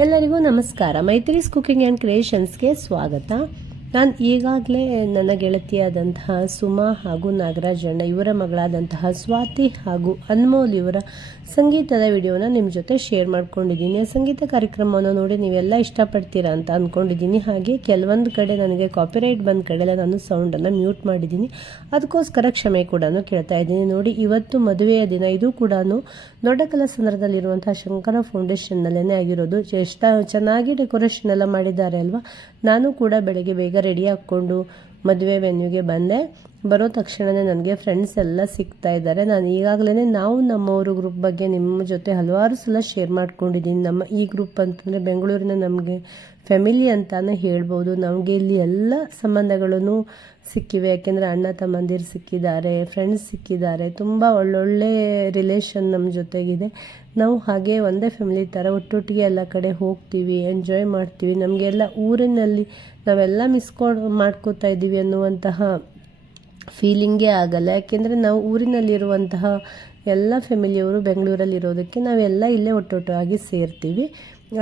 ಎಲ್ಲರಿಗೂ ನಮಸ್ಕಾರ. Maitri's cooking and ಕ್ರಿಯೇಷನ್ಸ್ಗೆ ಸ್ವಾಗತ. ನಾನು ಈಗಾಗಲೇ ನನ್ನ ಗೆಳತಿಯಾದಂತಹ ಸುಮಾ ಹಾಗೂ ನಾಗರಾಜಣ್ಣ ಇವರ ಮಗಳಾದಂತಹ ಸ್ವಾತಿ ಹಾಗೂ ಅನ್ಮೋಲ್ ಇವರ ಸಂಗೀತದ ವಿಡಿಯೋನ ನಿಮ್ಮ ಜೊತೆ ಶೇರ್ ಮಾಡ್ಕೊಂಡಿದ್ದೀನಿ. ಆ ಸಂಗೀತ ಕಾರ್ಯಕ್ರಮವನ್ನು ನೋಡಿ ನೀವೆಲ್ಲ ಇಷ್ಟಪಡ್ತೀರಾ ಅಂತ ಅಂದ್ಕೊಂಡಿದ್ದೀನಿ. ಹಾಗೆ ಕೆಲವೊಂದು ಕಡೆ ನನಗೆ ಕಾಪಿರೈಟ್ ಬಂದ ಕಡೆಲ್ಲ ನಾನು ಸೌಂಡನ್ನು ಮ್ಯೂಟ್ ಮಾಡಿದ್ದೀನಿ, ಅದಕ್ಕೋಸ್ಕರ ಕ್ಷಮೆ ಕೂಡ ಕೇಳ್ತಾ ಇದ್ದೀನಿ. ನೋಡಿ, ಇವತ್ತು ಮದುವೆಯ ದಿನ. ಇದು ಕೂಡ ದೊಡ್ಡಕಲಸಂದ್ರದಲ್ಲಿರುವಂತಹ ಶಂಕರ ಫೌಂಡೇಶನ್ನಲ್ಲೇ ಆಗಿರೋದು. ಎಷ್ಟು ಚೆನ್ನಾಗಿ ಡೆಕೋರೇಷನ್ ಎಲ್ಲ ಮಾಡಿದ್ದಾರೆ ಅಲ್ವಾ. ನಾನು ಕೂಡ ಬೆಳಗ್ಗೆ ಬೇಗ ರೆಡಿ ಹಾಕ್ಕೊಂಡು ಮದುವೆ ವೆನ್ಯೂಗೆ ಬಂದೆ. ಬರೋ ತಕ್ಷಣವೇ ನನಗೆ ಫ್ರೆಂಡ್ಸ್ ಎಲ್ಲ ಸಿಗ್ತಾ ಇದ್ದಾರೆ. ನಾನು ಈಗಾಗಲೇ ನಮ್ಮವರು ಗ್ರೂಪ್ ಬಗ್ಗೆ ನಿಮ್ಮ ಜೊತೆ ಹಲವಾರು ಸಲ ಶೇರ್ ಮಾಡ್ಕೊಂಡಿದ್ದೀನಿ. ನಮ್ಮ ಈ ಗ್ರೂಪ್ ಅಂತಂದರೆ ಬೆಂಗಳೂರಿನ ನಮಗೆ ಫ್ಯಾಮಿಲಿ ಅಂತಾನೆ ಹೇಳ್ಬೋದು. ನಮಗೆ ಇಲ್ಲಿ ಎಲ್ಲ ಸಂಬಂಧಗಳೂ ಸಿಕ್ಕಿವೆ. ಯಾಕೆಂದರೆ ಅಣ್ಣ ತಮ್ಮಂದಿರು ಸಿಕ್ಕಿದ್ದಾರೆ, ಫ್ರೆಂಡ್ಸ್ ಸಿಕ್ಕಿದ್ದಾರೆ, ತುಂಬ ಒಳ್ಳೊಳ್ಳೆ ರಿಲೇಷನ್ ನಮ್ಮ ಜೊತೆಗಿದೆ. ನಾವು ಹಾಗೆ ಒಂದೇ ಫ್ಯಾಮಿಲಿ ಥರ ಒಟ್ಟೊಟ್ಟಿಗೆ ಎಲ್ಲ ಕಡೆ ಹೋಗ್ತೀವಿ, ಎಂಜಾಯ್ ಮಾಡ್ತೀವಿ. ನಮಗೆಲ್ಲ ಊರಿನಲ್ಲಿ ನಾವೆಲ್ಲ ಮಾಡ್ಕೋತಾ ಇದ್ದೀವಿ ಅನ್ನುವಂತಹ ಫೀಲಿಂಗೇ ಆಗಲ್ಲ. ಯಾಕೆಂದರೆ ನಾವು ಊರಿನಲ್ಲಿರುವಂತಹ ಎಲ್ಲ ಫ್ಯಾಮಿಲಿಯವರು ಬೆಂಗಳೂರಲ್ಲಿರೋದಕ್ಕೆ ನಾವೆಲ್ಲ ಇಲ್ಲೇ ಒಟ್ಟೊಟ್ಟಾಗಿ ಸೇರ್ತೀವಿ.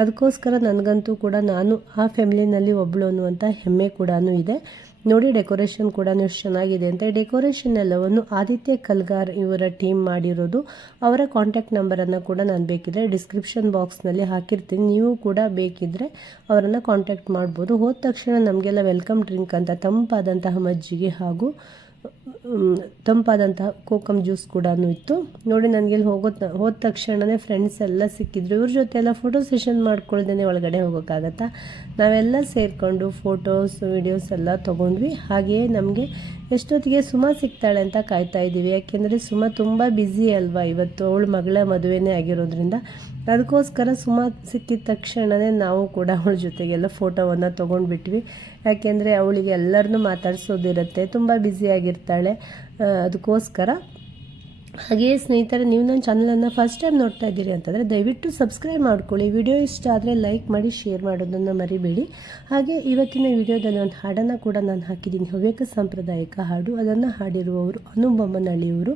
ಅದಕ್ಕೋಸ್ಕರ ನನಗಂತೂ ಕೂಡ ನಾನು ಆ ಫ್ಯಾಮಿಲಿನಲ್ಲಿ ಒಬ್ಬಳು ಅನ್ನುವಂಥ ಹೆಮ್ಮೆ ಕೂಡ ಇದೆ. ನೋಡಿ, ಡೆಕೋರೇಷನ್ ಕೂಡ ಎಷ್ಟು ಚೆನ್ನಾಗಿದೆ ಅಂತ. ಡೆಕೋರೇಷನ್ ಎಲ್ಲವನ್ನು ಆದಿತ್ಯ ಕಲ್ಗಾರ್ ಇವರ ಟೀಮ್ ಮಾಡಿರೋದು. ಅವರ ಕಾಂಟ್ಯಾಕ್ಟ್ ನಂಬರನ್ನು ಕೂಡ ನಾನು ಬೇಕಿದ್ದರೆ ಡಿಸ್ಕ್ರಿಪ್ಷನ್ ಬಾಕ್ಸ್ನಲ್ಲಿ ಹಾಕಿರ್ತೀನಿ. ನೀವು ಕೂಡ ಬೇಕಿದ್ದರೆ ಅವರನ್ನು ಕಾಂಟ್ಯಾಕ್ಟ್ ಮಾಡ್ಬೋದು. ಹೋದ ತಕ್ಷಣ ನಮಗೆಲ್ಲ ವೆಲ್ಕಮ್ ಡ್ರಿಂಕ್ ಅಂತ ತಂಪಾದಂತಹ ಮಜ್ಜಿಗೆ ಹಾಗೂ ತಂಪಾದಂತಹ ಕೋಕಮ್ ಜ್ಯೂಸ್ ಕೂಡ ಇತ್ತು. ನೋಡಿ, ನನಗೆ ಹೋದ ತಕ್ಷಣವೇ ಫ್ರೆಂಡ್ಸ್ ಎಲ್ಲ ಸಿಕ್ಕಿದ್ರು. ಇವ್ರ ಜೊತೆ ಎಲ್ಲ ಫೋಟೋ ಸೆಷನ್ ಮಾಡ್ಕೊಳ್ದೇನೆ ಒಳಗಡೆ ಹೋಗೋಕ್ಕಾಗತ್ತಾ. ನಾವೆಲ್ಲ ಸೇರಿಕೊಂಡು ಫೋಟೋಸ್ ವಿಡಿಯೋಸ್ ಎಲ್ಲ ತೊಗೊಂಡ್ವಿ. ಹಾಗೆಯೇ ನಮಗೆ ಎಷ್ಟೊತ್ತಿಗೆ ಸುಮಾ ಸಿಗ್ತಾಳೆ ಅಂತ ಕಾಯ್ತಾ ಇದ್ದೀವಿ. ಯಾಕೆಂದರೆ ಸುಮಾ ತುಂಬ ಬ್ಯುಸಿ ಅಲ್ವಾ, ಇವತ್ತು ಅವಳ ಮಗಳ ಮದುವೆನೇ ಆಗಿರೋದ್ರಿಂದ. ಅದಕ್ಕೋಸ್ಕರ ಸುಮಾ ಸಿಕ್ಕಿದ ತಕ್ಷಣವೇ ನಾವು ಕೂಡ ಅವಳ ಜೊತೆಗೆಲ್ಲ ಫೋಟೋವನ್ನು ತೊಗೊಂಡ್ಬಿಟ್ವಿ. ಯಾಕೆಂದರೆ ಅವಳಿಗೆ ಎಲ್ಲರನ್ನೂ ಮಾತಾಡಿಸೋದಿರುತ್ತೆ, ತುಂಬ ಬ್ಯುಸಿಯಾಗಿರ್ತಾಳೆ. ಅದಕ್ಕೋಸ್ಕರ. ಹಾಗೆಯೇ ಸ್ನೇಹಿತರೆ, ನೀವು ನನ್ನ ಚಾನಲನ್ನು ಫಸ್ಟ್ ಟೈಮ್ ನೋಡ್ತಾ ಇದ್ದೀರಿ ಅಂತಂದರೆ ದಯವಿಟ್ಟು ಸಬ್ಸ್ಕ್ರೈಬ್ ಮಾಡ್ಕೊಳ್ಳಿ. ವಿಡಿಯೋ ಇಷ್ಟ ಆದರೆ ಲೈಕ್ ಮಾಡಿ, ಶೇರ್ ಮಾಡೋದನ್ನು ಮರಿಬೇಡಿ. ಹಾಗೆ ಇವತ್ತಿನ ವಿಡಿಯೋದಲ್ಲಿ ಒಂದು ಹಾಡನ್ನು ಕೂಡ ನಾನು ಹಾಕಿದ್ದೀನಿ, ಹವ್ಯಕ ಸಾಂಪ್ರದಾಯಿಕ ಹಾಡು. ಅದನ್ನು ಹಾಡಿರುವವರು ಅನುಬೊಮ್ಮನಹಳ್ಳಿಯವರು.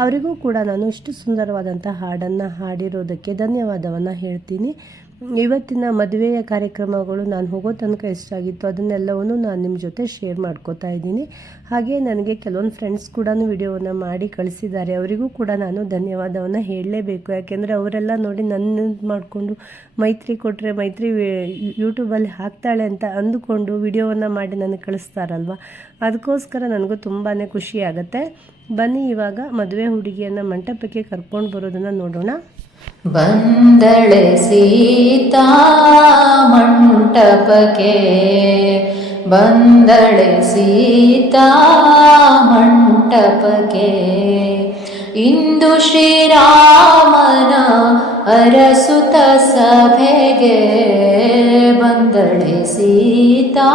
ಅವರಿಗೂ ಕೂಡ ನಾನು ಇಷ್ಟು ಸುಂದರವಾದಂಥ ಹಾಡನ್ನು ಹಾಡಿರೋದಕ್ಕೆ ಧನ್ಯವಾದವನ್ನು ಹೇಳ್ತೀನಿ. ಇವತ್ತಿನ ಮದುವೆಯ ಕಾರ್ಯಕ್ರಮಗಳು ನಾನು ಹೋಗೋ ತನಕ ಎಷ್ಟಾಗಿತ್ತು ಅದನ್ನೆಲ್ಲವನ್ನೂ ನಾನು ನಿಮ್ಮ ಜೊತೆ ಶೇರ್ ಮಾಡ್ಕೋತಾ ಇದ್ದೀನಿ. ಹಾಗೆ ನನಗೆ ಕೆಲವೊಂದು ಫ್ರೆಂಡ್ಸ್ ಕೂಡ ವಿಡಿಯೋವನ್ನು ಮಾಡಿ ಕಳಿಸಿದ್ದಾರೆ. ಅವರಿಗೂ ಕೂಡ ನಾನು ಧನ್ಯವಾದವನ್ನು ಹೇಳಲೇಬೇಕು. ಯಾಕೆಂದರೆ ಅವರೆಲ್ಲ ನೋಡಿ ನನ್ನ ಮಾಡಿಕೊಂಡು ಮೈತ್ರಿ ಕೊಟ್ಟರೆ ಮೈತ್ರಿ ಯೂಟ್ಯೂಬಲ್ಲಿ ಹಾಕ್ತಾಳೆ ಅಂತ ಅಂದುಕೊಂಡು ವಿಡಿಯೋವನ್ನು ಮಾಡಿ ನನಗೆ ಕಳಿಸ್ತಾರಲ್ವ. ಅದಕ್ಕೋಸ್ಕರ ನನಗೂ ತುಂಬಾ ಖುಷಿ ಆಗುತ್ತೆ. ಬನ್ನಿ ಇವಾಗ ಮದುವೆ ಹುಡುಗಿಯನ್ನು ಮಂಟಪಕ್ಕೆ ಕರ್ಕೊಂಡು ಬರೋದನ್ನು ನೋಡೋಣ. ಬಂದಳೆ ಸೀತಾ ಮಂಟಪಕ್ಕೆ, ಬಂದಳೆ ಸೀತಾ ಮಂಟಪಕ್ಕೆ, ಇಂದು ಶ್ರೀರಾಮನ ಅರಸುತ ಸಭೆಗೆ, ಬಂದಳೆ ಸೀತಾ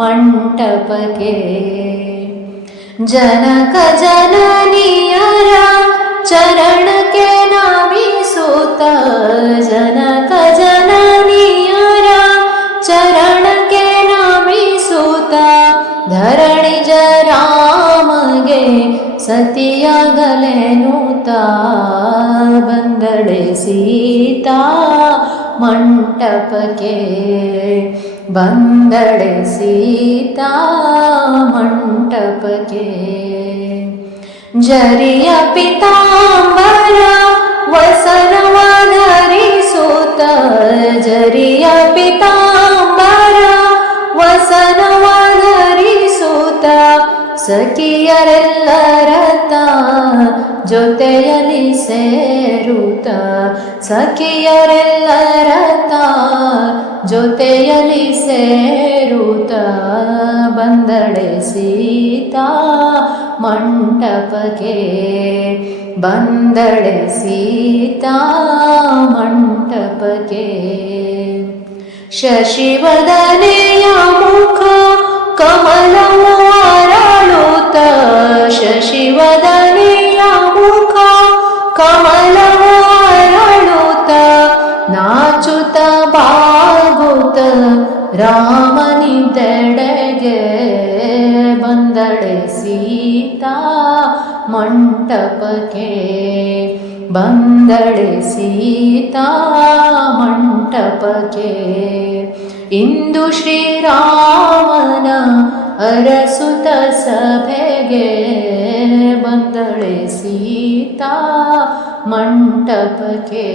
ಮಂಟಪಕ್ಕೆ. ಜನಕ ಜನನಿಯರ ಚರಣಕ್ಕೆ ನಮಿಸುತ್ತ, ಜನಕ ಜನನಿಯರ ಚರಣಕ್ಕೆ ನಮಿಸುತ್ತ, ಧರಣಿಜ ರಾಮಗೆ ಸತಿಯಾಗಲೆನುತ, ಬಂದಳೆ ಸೀತಾ ಮಂಟಪಕ್ಕೆ, ಬಂದಳೆ ಸೀತಾ ಮಂಟಪಕ್ಕೆ. ಜರಿಯ ಪಿತಾಂಬರ ವಸನವ ಧರಿಸುತ್ತ, ಜರಿಯ ಪಿತಾಂಬರ ವಸನವ ಧರಿಸುತ್ತ, ಸಖಿಯರೆಲ್ಲರತ ಜೊತೆಯಲ್ಲಿ ಸೇರುತ್ತ, ಸಖಿಯರೆಲ್ಲರತ ಜೊತೆಯಲ್ಲಿ ಸೇರುತ್ತ, ಬಂದಳೆ ಸೀತಾ ಮಂಟಪಕ್ಕೆ, ಬಂದಳೆ ಸೀತಾ ಮಂಟಪಕ್ಕೆ. ಶಶಿವದನೆಯ ಮುಖ ಕಮಲವು ಅರಳುತ್ತ, ಶಶಿವದನೆಯ ಮುಖ ಕಮಲವು ಅರಳುತ್ತ, ನಾಚುತ್ತ ಬಾಗುತ್ತ ರಾಮನಿದ್ದೆಡೆಗೆ, ಬಂದಳೆ ಸೀತಾ ಮಂಟಪಕ್ಕೆ, ಬಂದಳೆ ಸೀತಾ ಮಂಟಪಕ್ಕೆ. ಮಂಟಪಕ್ಕೆ ಇಂದು ಶ್ರೀರಾಮನ ಅರಸುತ ಸಭೆಗೆ ಬಂದಳೆ ಸೀತಾ ಮಂಟಪಕ್ಕೆ.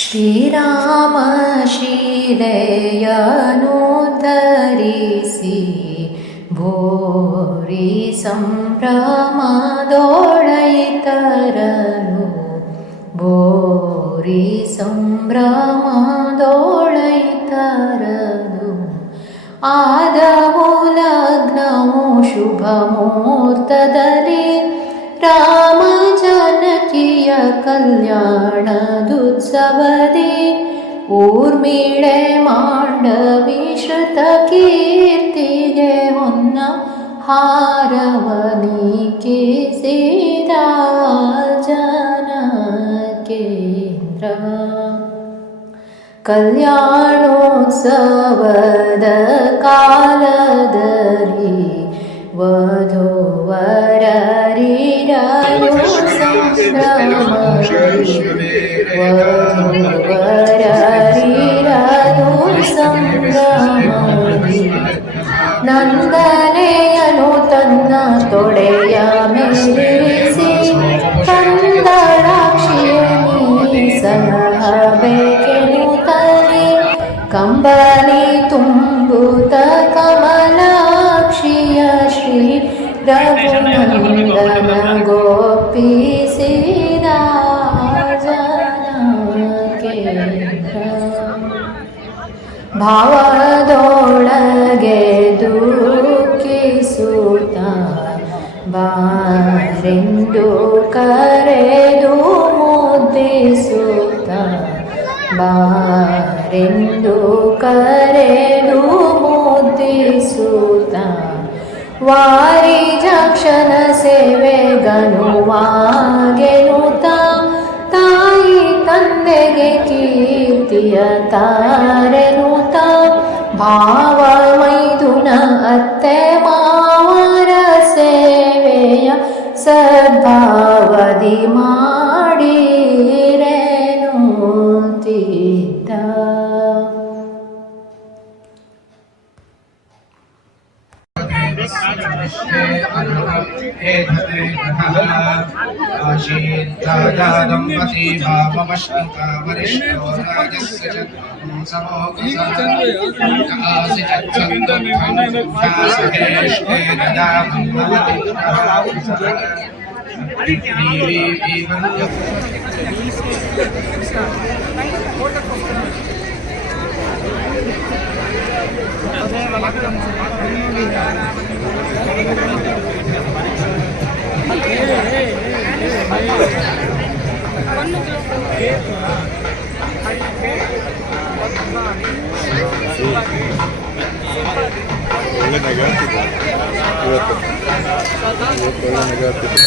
ಶ್ರೀರಾಮ ಶ್ರೀದೆಯನು ಧರಿಸಿ ಭೋರಿ ಸಂಭ್ರಮದೊಳೈತರಲು ಭೋರಿ ಸಂಭ್ರಮದೊಳೈತರಲು ಆದವು ಲಗ್ನವು ಶುಭ ಮುಹೂರ್ತದಲ್ಲಿ ರಾಮ ಜನಕಿಯ ಕಲ್ಯಾಣದುತ್ಸವದಿ ಊರ್ಮಿಳೆ ಮಾಂಡವಿ ಶ್ರುತ ಕೀರ್ತಿಗೆ ಹೊನ್ನ ಹಾರವನಿಕಿಸಿದ ಜನಕೇಂದ್ರ. ಕಲ್ಯಾಣೋತ್ಸವದ ಕಾಲದಲ್ಲಿ ವಧೂವರರಿರಲು ಸಂಭ್ರಮದಿ ನಂದನೆಯನು ತನ್ನ ತೊಡೆಯ ಮೇಲಿರಿಸಿ ಕಂದಳಾಕ್ಷಿಯನಿ ಸಲಹಬೇಕೆನುತ್ತಲೇ ಕಂಬನಿ ತುಂಬುತ ಕಮಲಾಕ್ಷಿಯ ಶ್ರೀ ರಘುನಂದನ ಗೋಪಿಸಿದ ಜನಕೇಂದ್ರ. ಭಾವದೊಳಗೆ ದುಃಖಿಸುತ್ತ ಬಾರೆಂದು ಕರೆದು ಮುದ್ದಿಸುತ್ತ ಬಾರೆಂದು ಕರೆದು ಮುದ್ದಿಸುತ್ತ ವಾರಿಜಾಕ್ಷನ ಸೇವೆಗನುವಾಗೆನುತ ತಾಯಿ ತಂದೆಗೆ ಕೀರ್ತಿಯ ತಾರೆನುತ ಭಾವ ಮೈದುನ ಅತ್ತೆ ಮಾವರ ಸೇವೆಯ ಸದ್ಭಾವದಿ ಮಾಡಿರೆನುತ್ತಿದ್ದ. ದಂಪತಿ ಭಾವಮಶ್ನುತಾ ವರಿಷ್ಠೋ ರಾಜಸ್ಯ ಒಳ್ಳೆ ನಗಾಡ್ತಿದ್ದ ಇವತ್ತು ಒಳ್ಳೆ ನಗಾಡ್ತಿದ್ದ.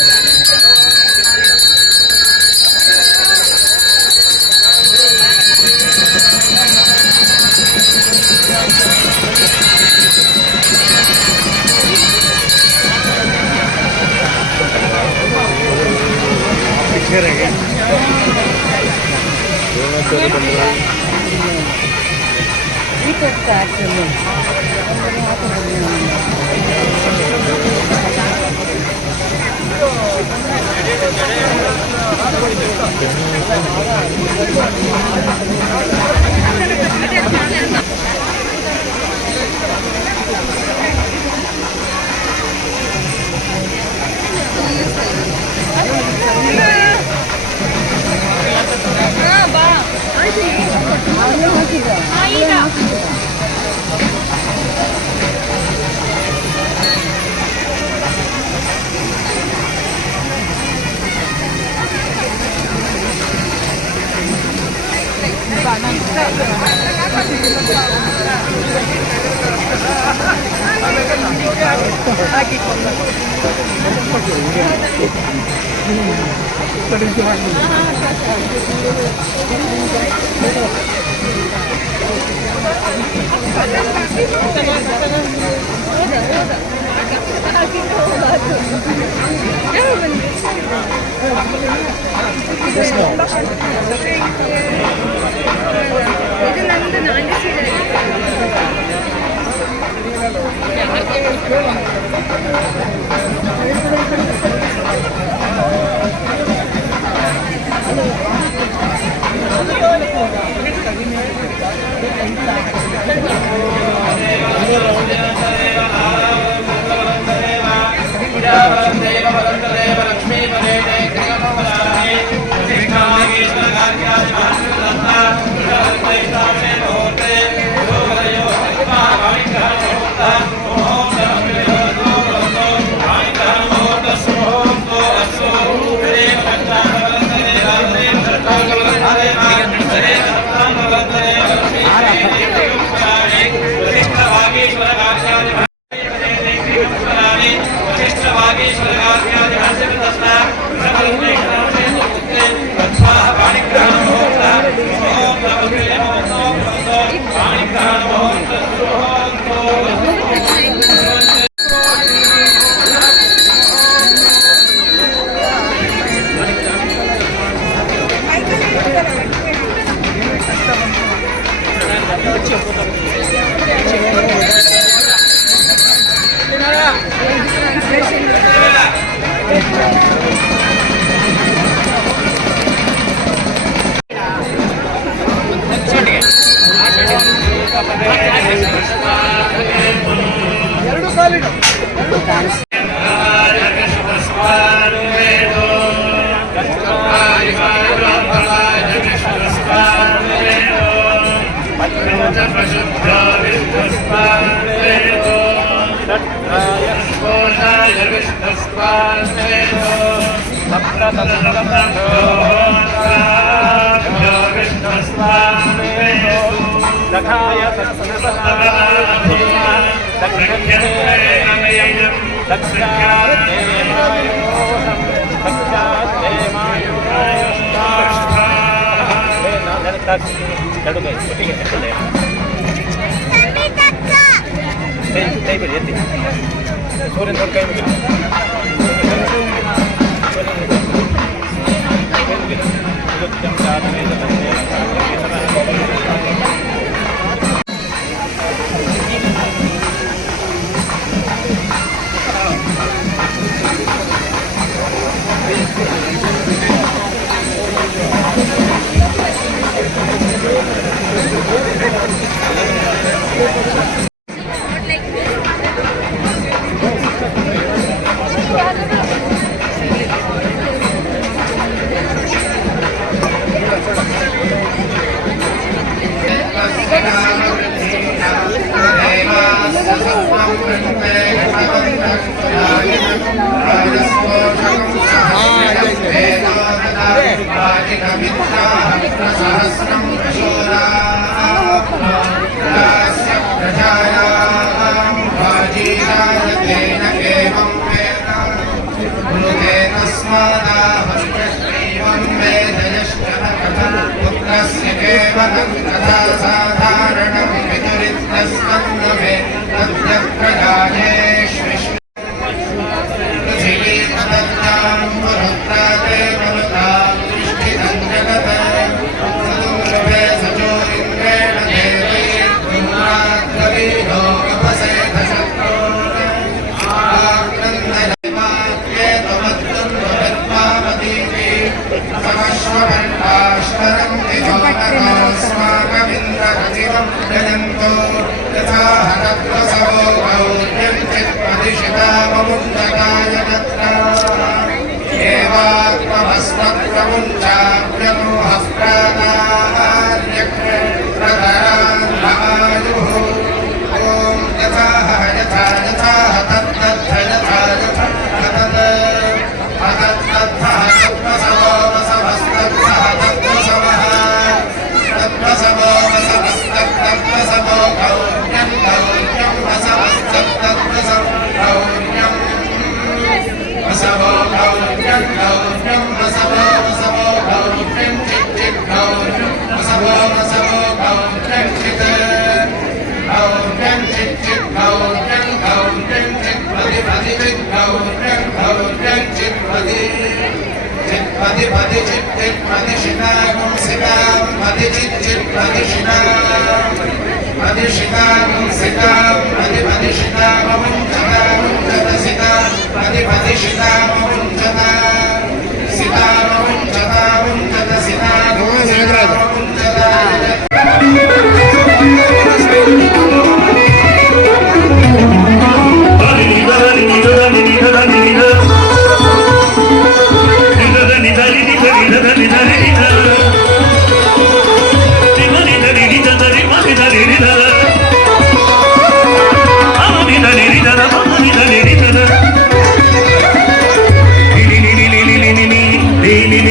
Ni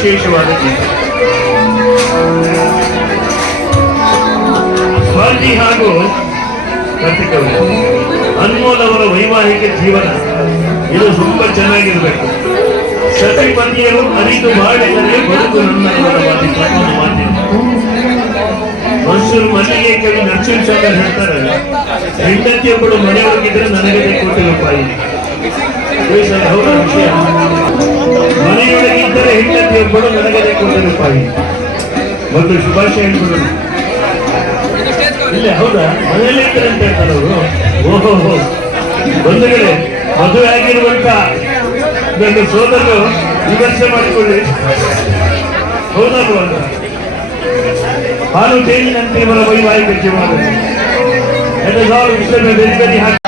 ವಿಶೇಷವಾದ ಗೀತೆ. ಸ್ವಾತಿ ಹಾಗೂ ಕಾರ್ತಿಕ್ ಅವರು ಅನ್ಮೋಲ್ ಅವರ ವೈವಾಹಿಕ ಜೀವನ ಇದು ತುಂಬಾ ಚೆನ್ನಾಗಿರ್ಬೇಕು. ಸತಿ ಪತಿಯರು ಅರಿತು ಮಾಡಿದರೆ ಬದುಕು ನನ್ನ ಮಾತಿನ ಮನ್ಸೂರು ಮನೆಗೆ ಕವಿ ನರಸಿಂಹ ಸ್ವಾಮಿ ಹೇಳ್ತಾರೆ, ಹೆಂಡತಿಯೊಬ್ಬಳು ಮನೆ ಹೋಗಿದ್ರೆ ನನಗೆ 1 ಕೋಟಿ ರೂಪಾಯಿ. ಅವರ ವಿಷಯ, ಮನೆಯೊಳಗಿದ್ದರೆ ಹೆಂಡತಿಯೊಬ್ಬಳು ನನಗೆ 1 ಕೋಟಿ ರೂಪಾಯಿ. ಒಂದು ಶುಭಾಶಯ ಹೇಳ್ಬಿಡೋಣ. ಇಲ್ಲ ಹೌದಾ, ಮನೆಯಲ್ಲೇ ಇದ್ದಾರೆ ಅಂತ ಹೇಳ್ತಾರೆ ಅವರು. ಓಹೋ, ಬಂಧುಗಳೇ, ಮದುವೆ ಆಗಿರುವಂತ ನನ್ನ ಸೋದರರು ವಿಮರ್ಶೆ ಮಾಡಿಕೊಳ್ಳಿ. ಹೌದಲ್ವ? ಹಾಲು ತೇಲಿನಂತೆ ಇವರ ವೈವಾಹಿಕ ಜೀವನ. Very very happy.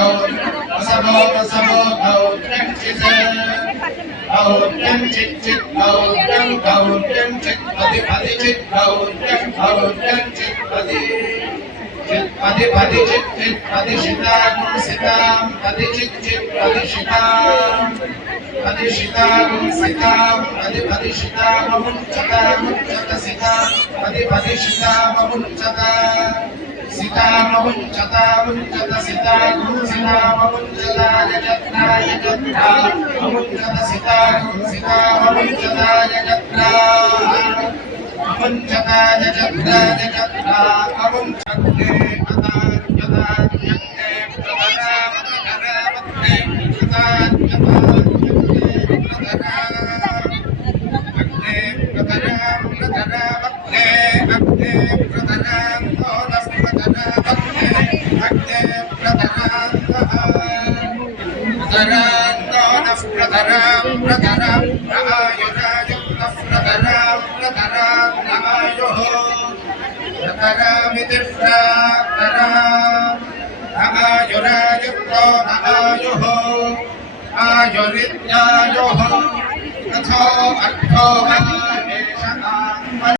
Padi padi chit chit padi shitam sitam padi chit chit padi shitam padi shitam sitam padi padi shitam munchata munchata sitam padi padi shitam munchata sitam munchata munchata sitam sitam munchata yajatra yajatra munchata sitam sitam munchata yajatra munchata yajatra yajatra munchate Ayurityayoh, Atho Atho